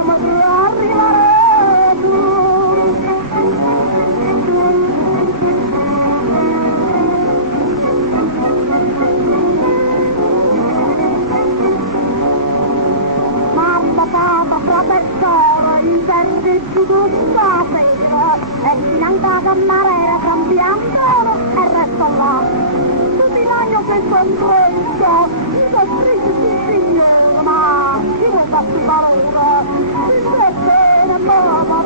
come arrivare tu. Mamma, papà, professore, in servizio tutta sera, e finanziata a mare, cambiando e resto là. Tutti l'anno che sono pronto, mi sono scritto sul signore, ma io non faccio paura, mi sto bene, mamma,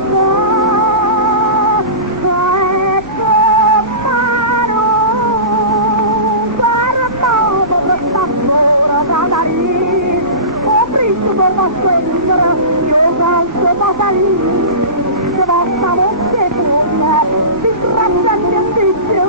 per la splendere, io canto Patalini, che vostra voce pure, di grande ambizio,